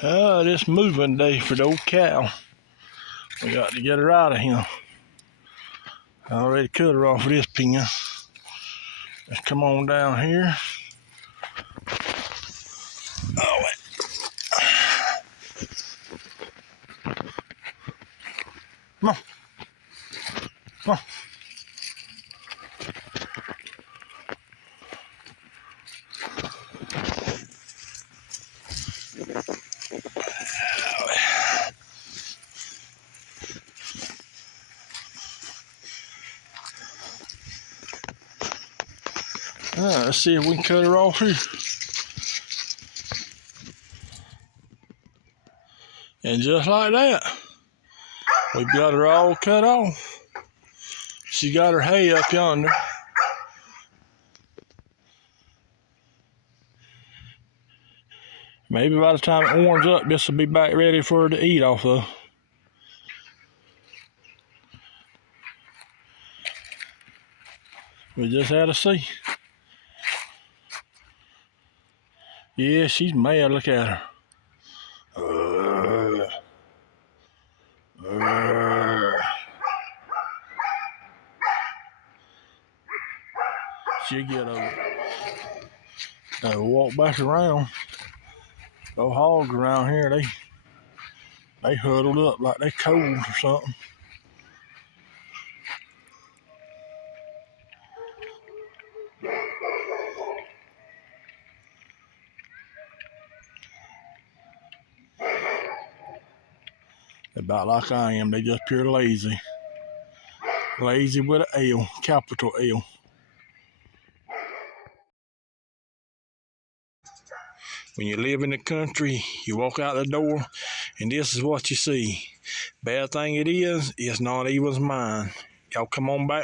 This moving day for the old cow. We got to get her out of here. I already cut her off of this pen. Let's come on down here. Oh, wait. Come on. Come on. Let's see if we can cut her off here. And just like that, we got her all cut off. She got her hay up yonder. Maybe by the time it warms up, this will be back ready for her to eat off of. We just had to see. Yeah, she's mad. Look at her. She'll get over. Walk back around. Those hogs around here, they huddled up like they cold or something. About like I am, they just pure lazy. Lazy with an L, capital L. When you live in the country, you walk out the door, and this is what you see. Bad thing it is, it's not even mine. Y'all come on back.